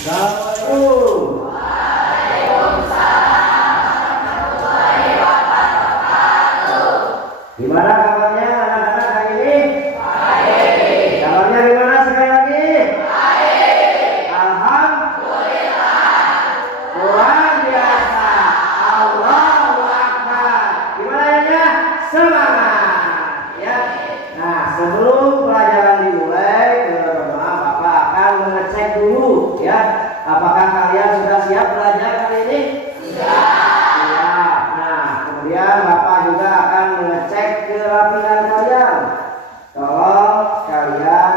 Assalamualaikum. Gimana kabarnya anak-anak hari ini? Baik. Kabarnya gimana sekali lagi? Baik. Alhamdulillah. Luar biasa. Allahu Akbar. Gimana ya? Semangat. Ya. Nah, sebelum pelajaran dimulai, teman-teman, Bapak akan mengecek dulu ya. Apakah kalian sudah siap belajar kali ini? Siap. Nah, kemudian Bapak juga akan mengecek kerapihan kalian. Tolong kalian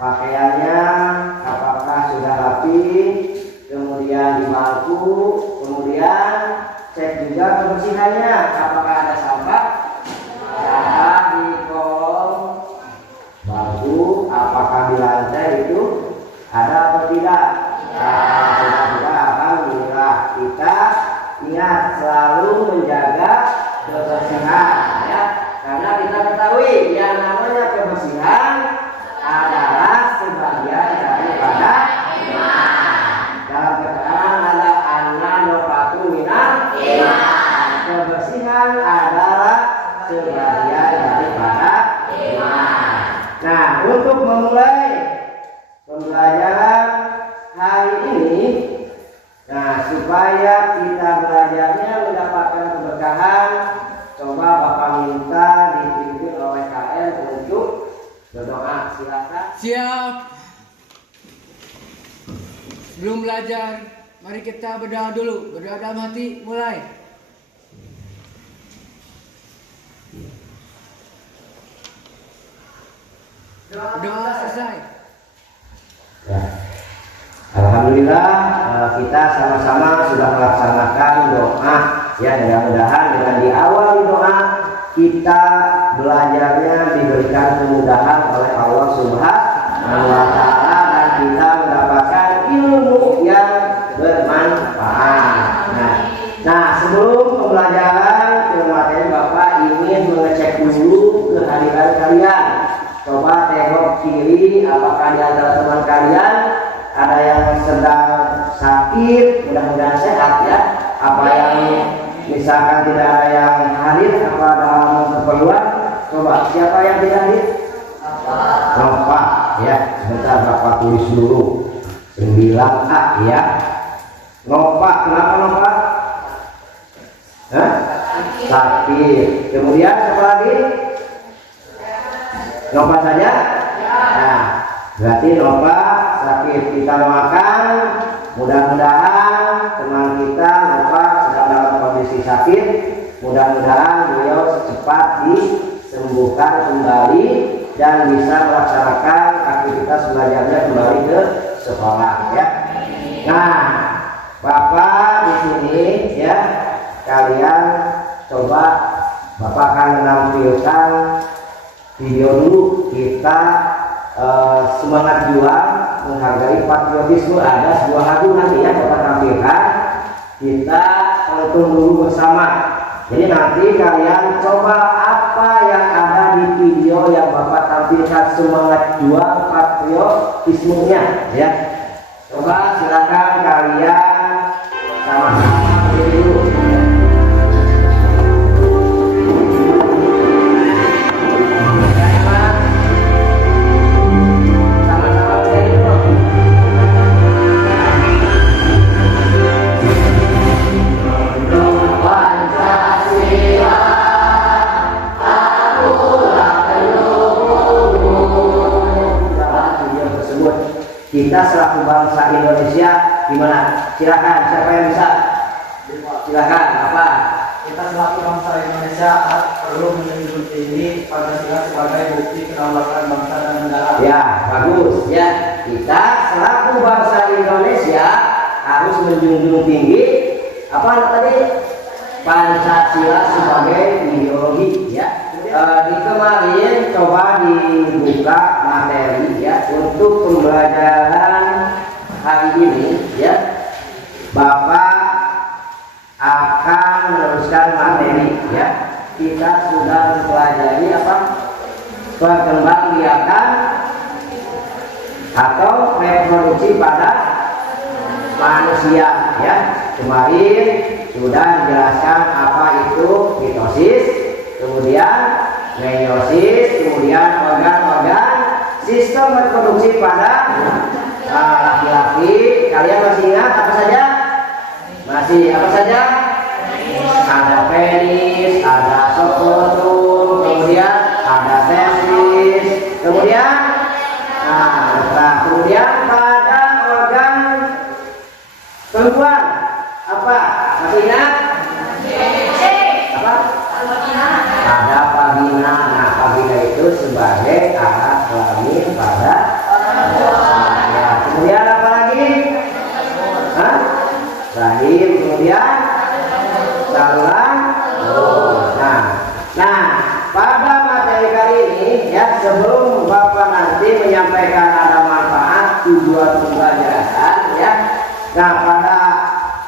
pakaiannya apakah sudah rapi, kemudian di bangku, kemudian cek juga kebersihannya. Apakah ada sampah? Sampah di kolong bangku, apakah di lantai itu ada atau tidak? Sudah, alhamdulillah. Kita ingat selalu menjaga kebersihan ya, karena kita ketahui yang namanya kebersihan adalah sebagian daripada iman. Dalam keterangan ada an-nadhafatu minal iman. Kebersihan adalah sebagian daripada iman. Nah, untuk memulai pembelajaran hari ini, nah supaya kita belajarnya mendapatkan keberkahan, coba Bapak minta dipimpin oleh KM untuk berdoa. Silakan. Siap. Sebelum belajar, mari kita berdoa dulu. Berdoa dalam hati, mulai. Doa selesai. Ya. Alhamdulillah kita sama-sama sudah melaksanakan doa ya, mudah-mudahan dengan diawali doa kita belajarnya diberikan kemudahan oleh Allah Subhanahu wa taala dan kita mendapatkan ilmu yang bermanfaat. Nah, sebelum pembelajaran materi Bapak ingin mengecek dulu kehadiran kalian. Coba tengok kiri, apakah di antara teman kalian ada yang sedang sakit, mudah-mudahan sehat ya. Apa yang misalkan tidak ada yang hadir apa dalam keperluan, coba siapa yang tidak hadir? Nova ya, sebentar Bapak tulis dulu 9A ya. Nova, kenapa Nova? Sakit. Kemudian siapa lagi? Nova saja? Nah, berarti Nova sakit. Kita makan, mudah-mudahan teman kita Nova sedang dalam kondisi sakit, mudah-mudahan beliau cepat disembuhkan kembali dan bisa melaksanakan aktivitas belajarnya kembali ke sekolah ya. Nah, Bapak di sini ya, kalian coba Bapak akan menampilkan video dulu. Kita semangat juang menghargai patriotisme. Ada sebuah lagu nanti ya Bapak tampilkan, kita tonton dulu bersama. Jadi nanti kalian coba apa yang ada di video yang Bapak tampilkan, semangat juang patriotismenya ya. Coba silakan kalian sama-sama dulu. Kita selaku bangsa Indonesia gimana? Silakan, siapa yang bisa? Silakan, apa? Kita selaku bangsa Indonesia perlu menjunjung tinggi Pancasila sebagai bukti kedaulatan bangsa dan negara. Ya, bagus ya. Kita selaku bangsa Indonesia harus menjunjung tinggi apa tadi? Pancasila sebagai ideologi ya. Di kemarin coba dibuka materi ya untuk pembelajaran hari ini ya. Bapak akan meneruskan materi ya. Kita sudah mempelajari apa? Perkembangbiakan atau reproduksi pada manusia ya. Kemarin sudah dijelaskan apa itu mitosis, kemudian meiosis, kemudian organ-organ sistem reproduksi pada laki-laki. Kalian masih ingat apa saja? Masih apa saja? Ada penis, ada skrotum, kemudian ada testis, kemudian kemudian pada organ perempuan apa? Masih ingat? Apa? Ada vagina. Nah, vagina itu sebagai alat kelamin pada ya. Kemudian apa lagi? Rahim, kemudian saluran. Nah, pada materi kali ini ya, sebelum Bapak nanti menyampaikan ada manfaat tujuan pembelajaran ya. Nah, pada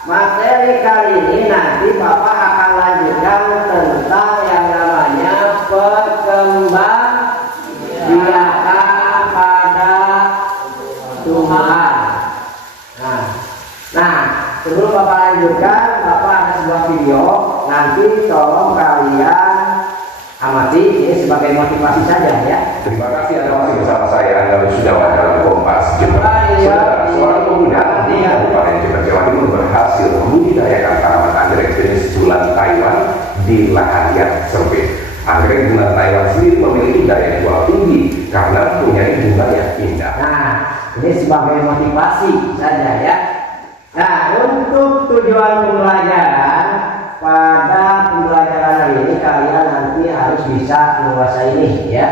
materi kali ini nanti Bapak akan lanjutkan tentang yang namanya perkembangbiakan pada tumbuhan. Nah, sebelum Bapak lanjutkan, Bapak ada sebuah video. Nanti tolong kalian amati, ini sebagai motivasi saja ya. Terima kasih Anda masih bersama saya, Anda sudah dalam Kompas Jember. Saudara, seorang pemuda di Kabupaten Jember, Jawa Timur berhasil membudidayakan tanaman anggrek jenis bulan Taiwan di lahan yang sempit. Anggrek bulan Taiwan sendiri memiliki daya jual tinggi karena mempunyai bunga yang indah. Nah, ini sebagai motivasi saja ya. Nah, untuk tujuan pembelajaran, pada pembelajaran hari ini kalian nanti harus bisa menguasai ini ya.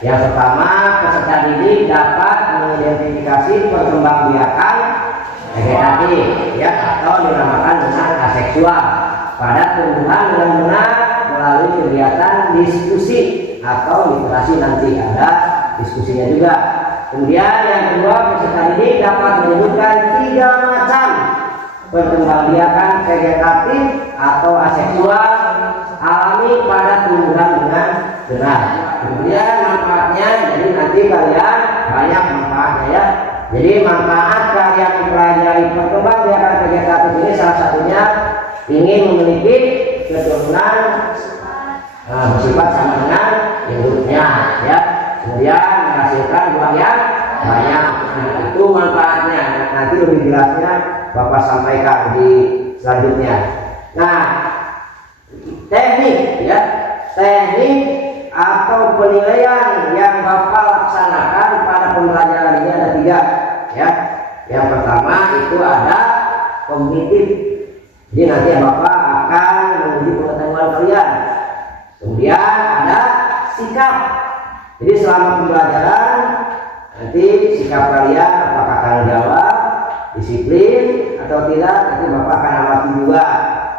Yang pertama, peserta didik dapat mengidentifikasi perkembangbiakan vegetatif ya, atau dinamakan dengan aseksual pada tumbuhan dengan benar melalui kegiatan diskusi atau literasi. Nanti ada diskusinya juga. Kemudian yang kedua, peserta didik dapat menyebutkan 3 macam perkembangbiakan vegetatif atau aseksual alami pada tumbuhan dengan benar. Kemudian manfaatnya, jadi nanti kalian banyak manfaatnya ya. Jadi manfaat kalian mempelajari perkembangbiakan vegetatif ini salah satunya ingin memiliki keturunan bersifat sama dengan induknya ya. Kemudian menghasilkan buah yang banyak. Nah, itu manfaatnya. Nanti lebih jelasnya Bapak sampaikan di selanjutnya. Nah, teknik ya, teknik atau penilaian yang Bapak laksanakan pada pembelajaran ini ada 3 ya. Yang pertama itu ada kognitif. Jadi nanti Bapak akan menguji pengetahuan kalian. Kemudian ada sikap. Jadi selama pembelajaran nanti sikap kalian apakah tanggung jawab, disiplin atau tidak, nanti Bapak akan amati juga.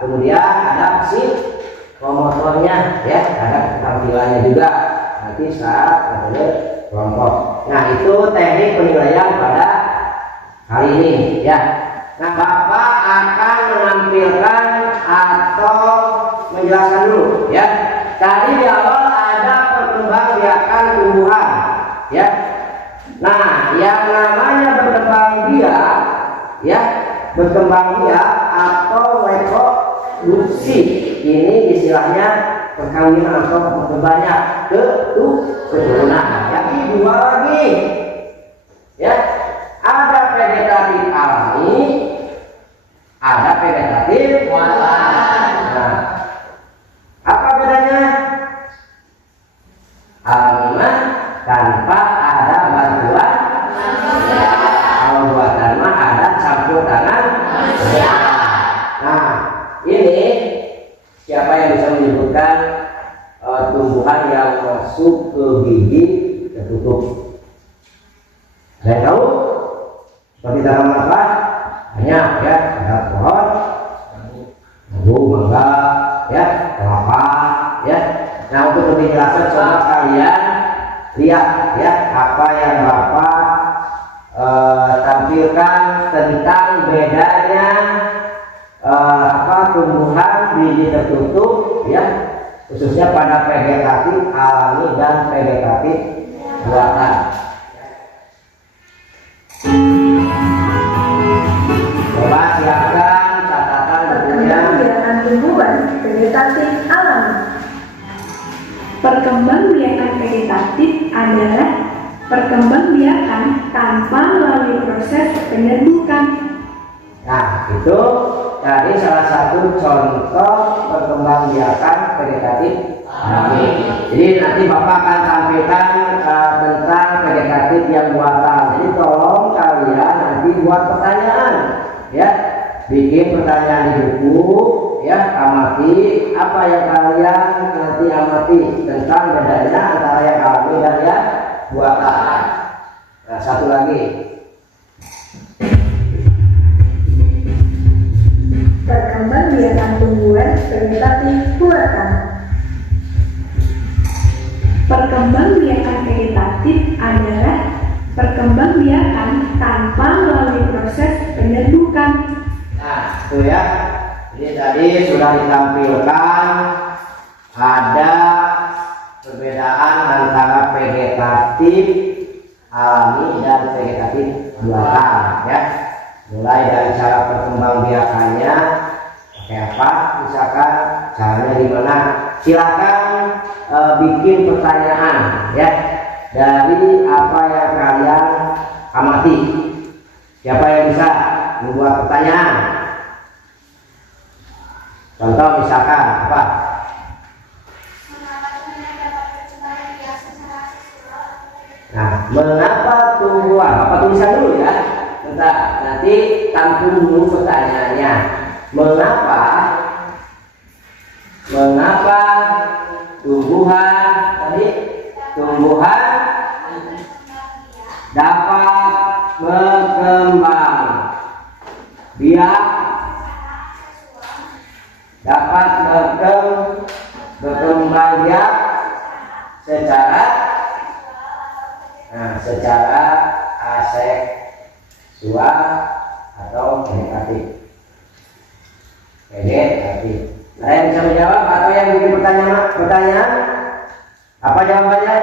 Kemudian ada psikomotornya ya, ada keterampilannya juga nanti saat metode kelompok. Nah, itu teknik penilaian pada hari ini ya. Nah, Bapak akan menampilkan atau menjelaskan dulu ya. Tadi di awal ada perkembangbiakan tumbuhan ya. Nah, yang namanya berkembang biak ya, berkembang biak atau reproduksi ini istilahnya perkawinan atau memperbanyak keturunan. Yang kedua lagi ya, ada vegetatif alami, ada vegetatif buatan. Nah, apa bedanya? Alami mah tanpa ada bantuan manusia. Kalau buatan mah ada campur tangan manusia. Nah, ini siapa yang bisa menyebutkan tumbuhan yang masuk ke gigi tertutup? Saya tahu seperti dalam apa? Banyak ya, ada pohon, mangga, ya, kelapa, ya. Nah, untuk lebih jelasnya coba kalian lihat ya apa yang Bapak tampilkan tentang bedanya tumbuhan biji tertutup ya, khususnya pada vegetatif alami dan vegetatif buatan. Perkembangbiakan vegetatif adalah perkembangbiakan tanpa melalui proses penyerbukan. Nah, itu tadi salah satu contoh perkembangbiakan vegetatif alami. Jadi nanti Bapak akan tampilkan tentang vegetatif yang buatan. Jadi tolong kalian nanti buat pertanyaan, ya, bikin pertanyaan di buku, ya, amati apa yang kalian nanti amati tentang bedanya antara yang alami dan yang buatan. Nah, satu lagi. Perkembangbiakan tumbuhan vegetatif buatan. Perkembangbiakan vegetatif adalah perkembangbiakan tanpa melalui proses penyerbukan. Nah, itu ya. Jadi tadi sudah ditampilkan ada perbedaan antara vegetatif alami dan vegetatif buatan, ya. Mulai dari cara perkembangbiakannya pakai apa, misalkan caranya gimana. Silakan bikin pertanyaan, ya, dari apa yang kalian amati. Siapa yang bisa membuat pertanyaan? Contoh misalkan apa? Nah, mengapa tumbuhan? Bapak tulisan dulu ya. Bentar, nanti tampung dulu pertanyaannya. Mengapa tumbuhan dapat berkembang biak secara aseksual atau vegetatif. Ada yang bisa menjawab atau yang bikin pertanyaan? Apa jawabannya?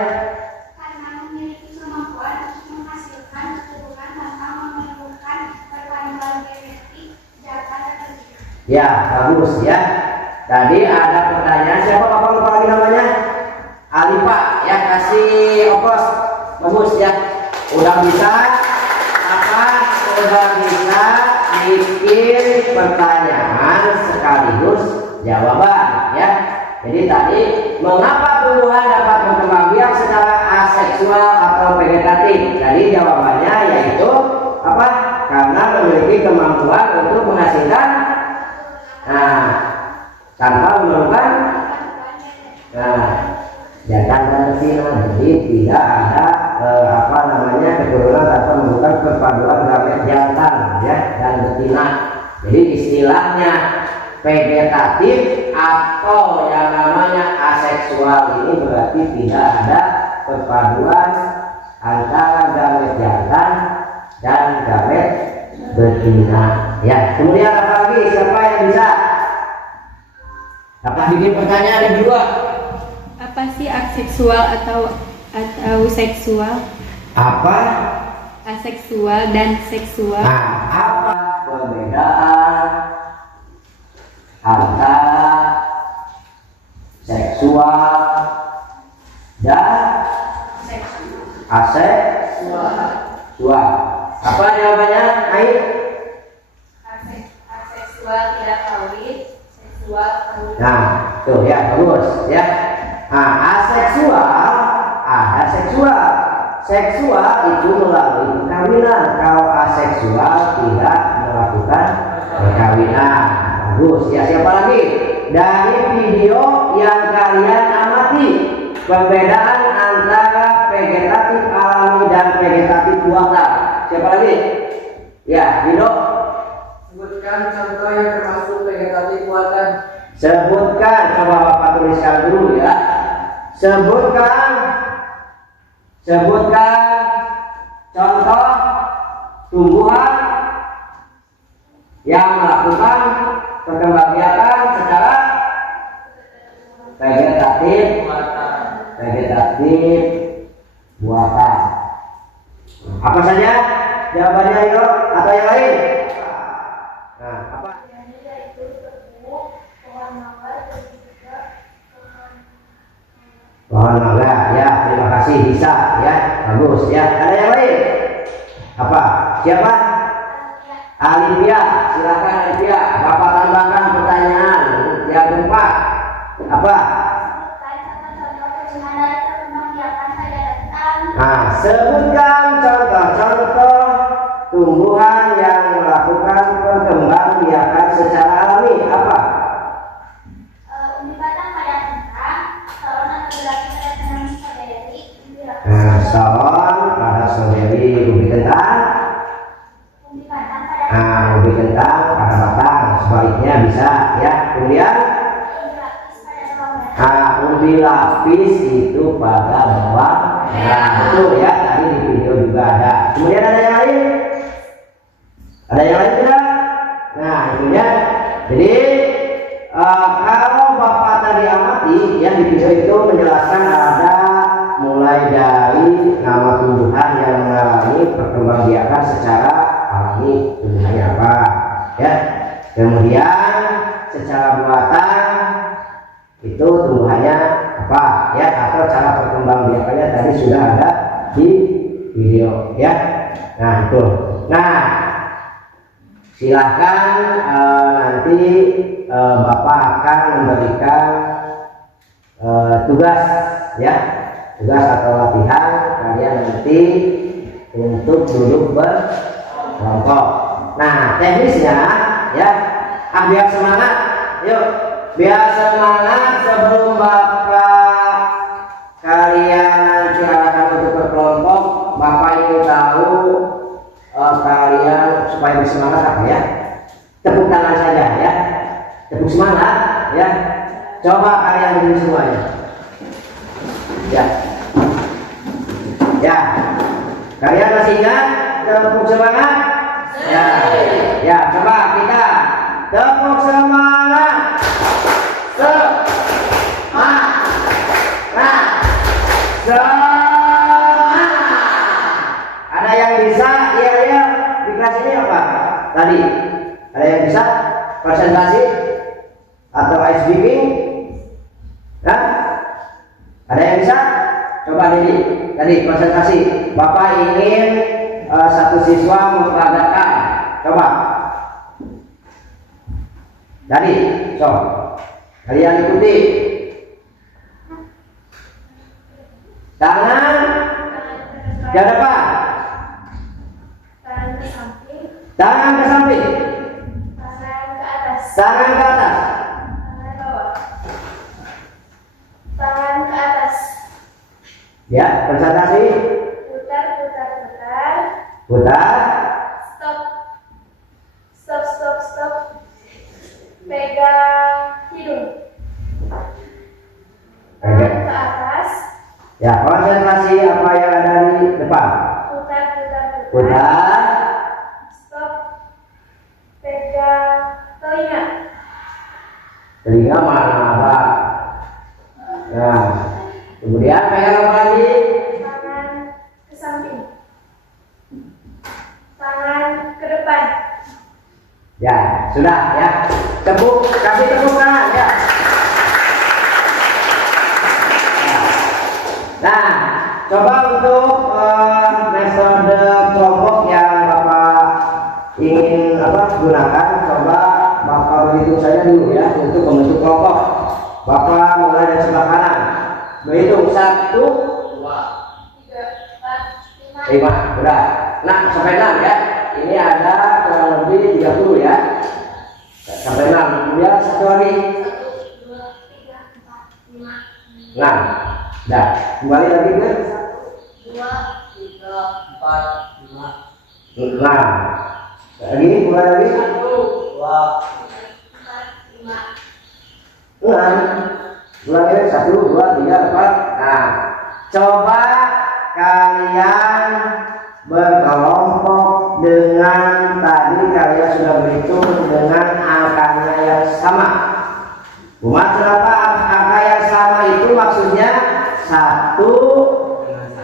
Karena memiliki kemampuan untuk menghasilkan tumbuhan tanpa memerlukan perpanjangan genetik dapat terjadi. Ya, bagus ya. Tadi ada pertanyaan, siapa Bapak lupa lagi namanya? Alipa, ya, kasih opos. Bagus ya. Udah bisa bikin pertanyaan sekaligus jawaban, ya. Jadi tadi mengapa tumbuhan dapat berkembang biak secara aseksual atau vegetatif? Jadi jawabannya yaitu apa? Karena memiliki kemampuan untuk menghasilkan, tanpa memerlukan jantan dan betina. Jadi tidak ada keturunan tanpa memerlukan perpaduan gamet jantan, ya, dan betina. Jadi istilahnya vegetatif atau yang namanya aseksual ini berarti tidak ada perpaduan antara gamet jantan dan gamet betina. Ya, kemudian apa lagi? Siapa yang bisa? Apa bikin pertanyaan yang kedua? Apa sih aseksual atau seksual? Apa? Aseksual dan seksual. Nah, apa perbedaan antara seksual dan aseksual? Apa jawabannya? Ayo. Aseksual tidak kawin, seksual kawin. Nah, tuh ya, bagus ya. Nah, aseksual ada seksual. Seksual itu melalui perkawinan. Kalau aseksual tidak melakukan perkawinan. Bagus ya. Siapa lagi? Dari video yang kalian amati, perbedaan antara vegetatif alami dan vegetatif buatan. Siapa lagi? Ya, Dino. Sebutkan contoh yang termasuk vegetatif buatan. Sebutkan, coba Bapak tuliskan dulu ya. Sebutkan contoh tumbuhan yang melakukan perkembangbiakan secara vegetatif buatan. Apa saja jawabannya itu atau yang lain? Nah, apa? Yaitu tebu, pohon mawar, dan juga Pohon mawar bisa ya, bagus ya. Ada yang lain? Apa? Siapa? Alivia, silakan Alivia. Bapak tambahkan pertanyaan yang keempat. Apa? Nah, sebutkan contoh-contoh tumbuhan yang melakukan perkembangbiakan secara alami. Apa? Umbi batang pada kentang, salon atau geraki pada tanaman stroberi, Nah, salon pada stroberi, ubi kentang. umbi batang pada Nah, ubi kentang pada batang, sebaliknya bisa ya. Kemudian, umbi lapis pada bawang merah. nah, ubi lapis itu pada bawang. Nah, betul ya. Tadi di video juga ada. Kemudian ada yang lain? Ada yang lain tidak? Nah, itu ya. Jadi kalau Bapak tadi amati ya di video itu menjelaskan ada mulai dari nama tumbuhan yang mengalami perkembangbiakan secara alami, tumbuhannya apa ya. Kemudian secara buatan itu tumbuhannya apa ya, atau cara perkembangbiakannya tadi sudah ada di video ya. Nah itu. Nah silahkan nanti Bapak akan memberikan tugas ya, tugas atau latihan kalian nanti untuk duduk berkelompok. Nah teknisnya ya, biar semangat, yuk biar semangat sebelum Bapak kalian nanti arahkan untuk berkelompok. Bapak ingin tahu kalian supaya bersemangat apa ya? Tepuk tangan saja ya, tepuk semangat ya. Coba kalian berdiri semuanya ya. Ya, kalian masih ingat tepuk semangat? Ya, ya coba kita tepuk semangat. Ada yang bisa ya di kelas ini apa tadi? Ada yang bisa presentasi atau ice breaking? Nah, ada yang bisa? Coba Didi tadi presentasi. Bapak ingin satu siswa memperagakan. Coba tadi, so kalian ikuti. Tangan ke depan, Tangan ke samping, tangan ke samping, tangan ke atas, tangan ke atas. tangan bawah, tangan ke atas, Ya, presentasi. putar, putar, putar, Putar. stop, stop, stop, stop, pegang hidung, tangan ke atas, Ya, konsentrasi apa yang ada di depan. putar, putar, putar, Putar. stop, pegang telinga, Telinga mana apa? Nah, kemudian pegang apa lagi? tangan ke samping, tangan ke depan, Ya, sudah ya. Tepuk, kasih tepuk tangan ya. Nah, coba untuk metode kelompok yang Bapak ingin gunakan, coba Bapak berhitung saja dulu ya untuk membentuk kelompok. Bapak mulai dari sebelah kanan, berhitung 1, 2, 3, 4, 5, 5, udah. Nah, sampai 6 ya. Ini ada kurang lebih 30 ya. Sampai 6. Kemudian satu lagi 1, 2, 3, 4, 5, 6. Dah, kembali lagi ke 2, 3, 4, 5, 6. Lagi, mulai lagi 1, 2, 4, 5. 6. Mulai lagi 1, 2, 3, 4. Nah, coba kalian berkelompok dengan tadi kalian sudah berhitung dengan angkanya yang sama. Umat kenapa angka yang sama itu maksudnya 1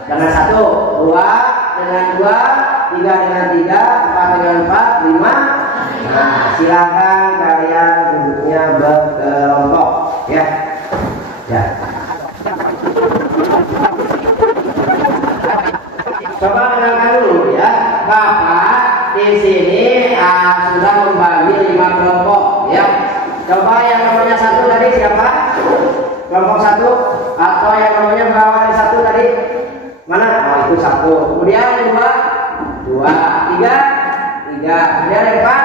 dengan 1, 2 dengan 2, 3 dengan 3, 4 dengan 4, 5. Nah, silakan kalian duduknya berkelompok ya. Ya. Kemudian dua, tiga. Kemudian empat.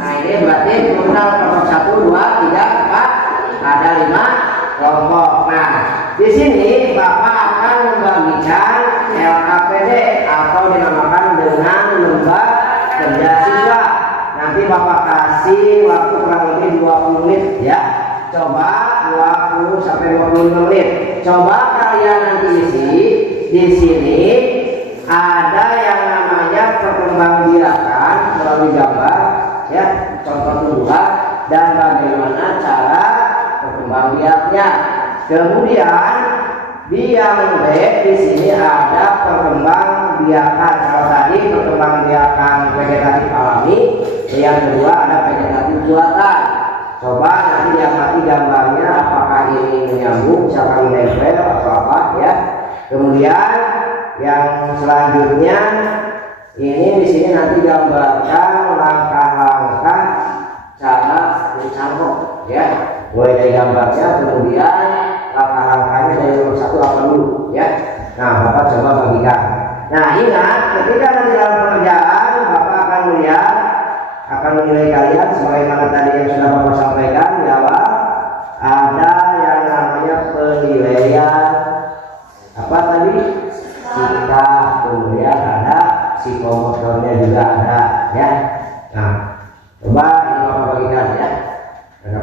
Nah ini berarti total kelompok 1, 2, 3, 4. Ada 5 kelompok. Nah di sini Bapak akan membagikan LKPD atau dinamakan dengan lembar kerja siswa. Nanti Bapak kasih waktu kurang lebih 20 menit ya. Coba 20 sampai 25 menit. Coba kalian nanti isi di sini ada yang namanya perkembangbiakan melalui gambar ya, contoh tumbuhan dan bagaimana cara perkembangbiaknya. Kemudian di yang B di sini ada perkembangbiakan. Kalau tadi perkembangbiakan vegetatif alami, yang kedua ada vegetatif buatan. Coba nanti diamati gambarnya apakah ini menyambung, misalkan menempel atau apa ya. Kemudian yang selanjutnya ini di sini nanti gambarkan langkah-langkah cara mencangkok ya. Mulai dari gambarnya, kemudian langkah-langkahnya dari nomor 1 apa dulu ya. Nah Bapak coba bagikan. Nah ingat ketika nanti dalam pengerjaan Bapak akan melihat, akan menilai kalian sebagaimana tadi yang sudah Bapak sampaikan di awal. Ada yang namanya penilaian apa tadi? Kita, kemudian ada psikomotornya juga ada ya. Nah coba ini Bapak bagikan ya.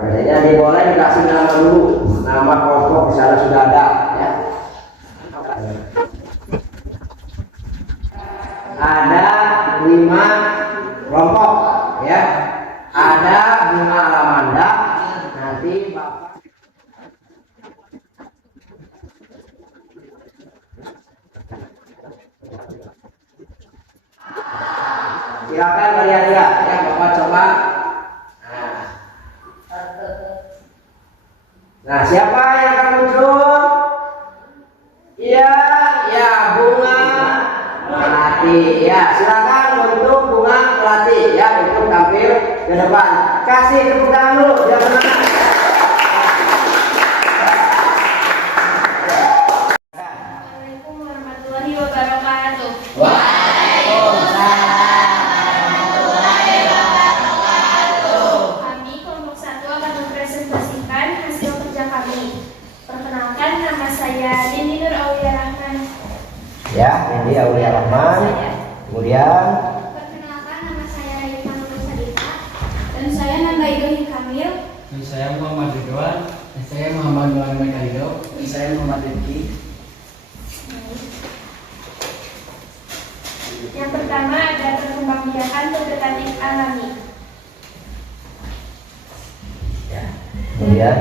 Jadi boleh dikasih nama dulu, nama kelompok di sana sudah ada ya. Ada 5 kelompok ya. Ada bunga alamanda. Nanti Bapak silakan kalian lihat ya. Bapak coba. Nah, siapa yang akan muncul? Iya, ya bunga melati. Ya, silakan untuk bunga melati ya untuk tampil ke depan. Kasih tepuk tangan dulu, dia menang. Assalamualaikum warahmatullahi wabarakatuh. Kami kelompok 1 akan mempresentasikan hasil kerja kami. Perkenalkan, nama saya Nindi Nur Aulia Rahman. Ya, ini Aulia Rahman. Kemudian Perkenalkan, nama saya Rayma Nur Sadita. Dan saya Nanda Idohi Kamil. Dan saya Muhammad Ridwan. Dan saya Muhammad Nuan Mekalido. Dan saya Muhammad Rifki. Yang pertama ada perkembangbiakan vegetatif alami. kemudian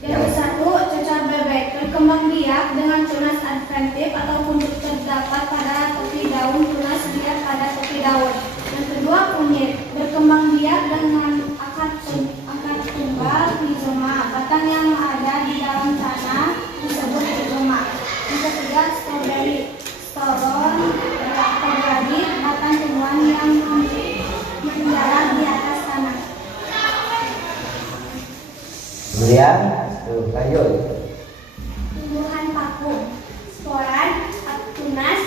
Yang satu, cecar bebek berkembang biak dengan tunas adventif atau puntuk terdapat pada tepi daun, tunas biak pada tepi daun. Yang kedua, kunyit berkembang biak dengan akar tunggal rizoma. Batang yang ada di dalam tanah disebut rizoma. Yang ketiga, stroberi storon beragit batang tumbuhan yang menjalar di atas tanah. kemudian lanjut. Tumbuhan paku, sporan, tunas,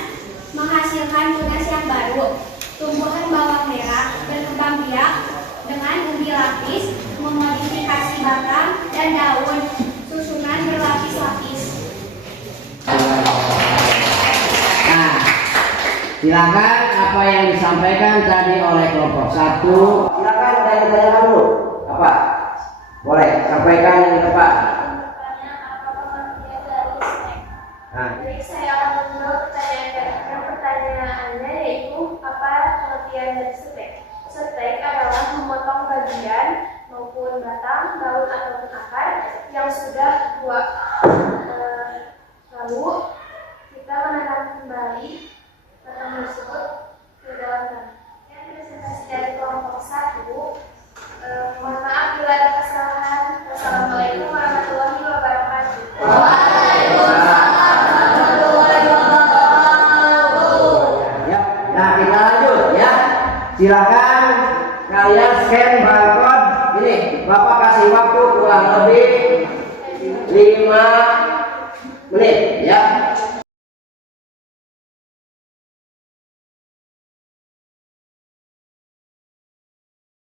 menghasilkan tunas yang baru. Tumbuhan bawang merah berkembang biak dengan umbi lapis, memodifikasi batang dan daun, susunan berlapis-lapis. Nah, silakan apa yang disampaikan tadi oleh kelompok 1. Silakan tanya-tanya dulu. Apa? Boleh sampaikan yang di depan. Nah, Jadi saya akan menjawab pertanyaannya yaitu apa pengertian dari setek. Setek adalah memotong bagian maupun batang, daun ataupun akar yang sudah tua. Lalu kita menanam kembali batang tersebut ke dalam tanah. Yang presentasi dari kelompok 1. Mohon maaf bila ada kesalahan. Wassalamualaikum warahmatullahi wabarakatuh. ya. Nah, kita lanjut ya. Silakan kalian scan barcode ini. Bapak kasih waktu kurang lebih 5 menit ya.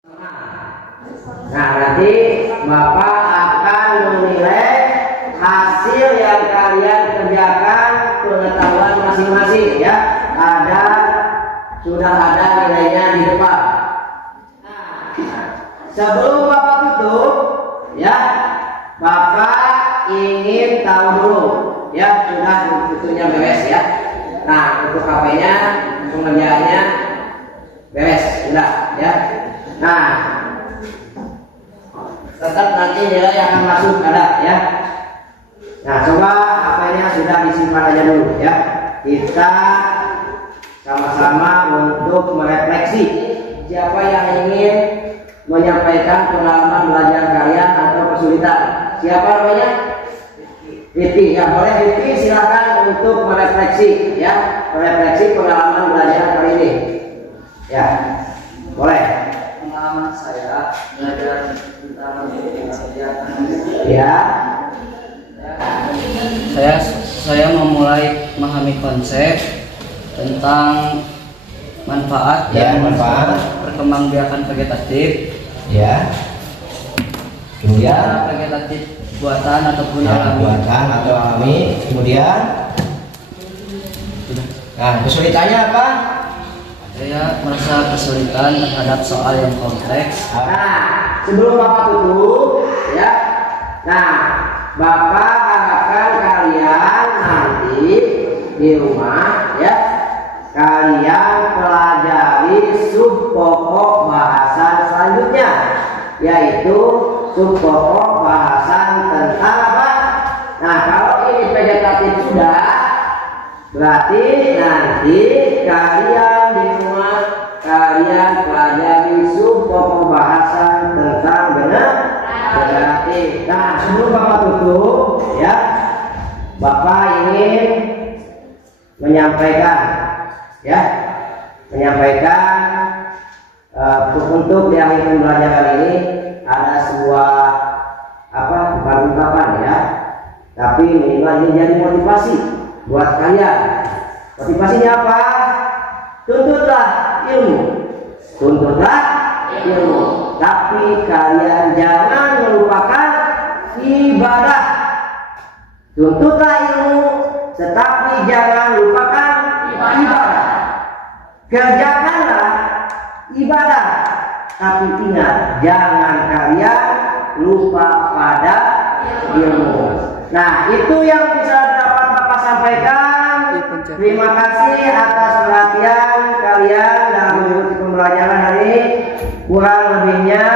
Nah, nanti Bapak akan menilai hasil yang kalian kerjakan, pengetahuan masing-masing ya. Sudah ada nilainya di depan. Sebelum Bapak tutup ya, Bapak ingin tahu dulu ya, sudah tutupnya beres ya. Nah, untuk HP-nya, pengerjaannya beres, sudah ya. Nah, tetap nanti nilai yang akan masuk ada ya. Nah, coba HP-nya sudah disimpan aja dulu ya. Kita sama-sama untuk merefleksi. Siapa yang ingin menyampaikan pengalaman belajar kalian atau kesulitan? Siapa namanya? Riti. Ya, boleh Riti, silakan untuk merefleksi ya, merefleksi pengalaman belajar kali ini. Ya, boleh. Pengalaman saya belajar tentang kegiatan. Ya. Saya memulai memahami konsep tentang manfaat Ya, dan manfaat. perkembangbiakan vegetatif. Ya. Kemudian Secara vegetatif buatan ataupun ya, alami. buatan atau alami. Kemudian nah, kesulitannya apa? Saya merasa kesulitan terhadap soal yang kompleks. Nah, sebelum Bapak tutup ya. Nah, Bapak harapkan kalian nanti di rumah ya, kalian pelajari sub pokok bahasan selanjutnya, yaitu sub pokok bahasan tentang apa? Nah, kalau ini vegetatif sudah, berarti nanti kalian di rumah kalian pelajari sub pokok bahasan tentang vegetatif. Nah, sebelum Bapak tutup ya, Bapak ingin menyampaikan ya, untuk di akhir pembelajaran ini ada sebuah bukan ungkapan ya, tapi minimal ini jadi motivasi buat kalian. Motivasinya apa? Tuntutlah ilmu, tapi kalian jangan melupakan ibadah. Tuntutlah ilmu, tetapi jangan lupakan ibadah. Kerjakanlah ibadah, tapi ingat, jangan kalian lupa pada ilmu. Nah, itu yang bisa dapat Bapak sampaikan. Terima kasih atas perhatian kalian dalam mengikuti pembelajaran hari ini. Kurang lebihnya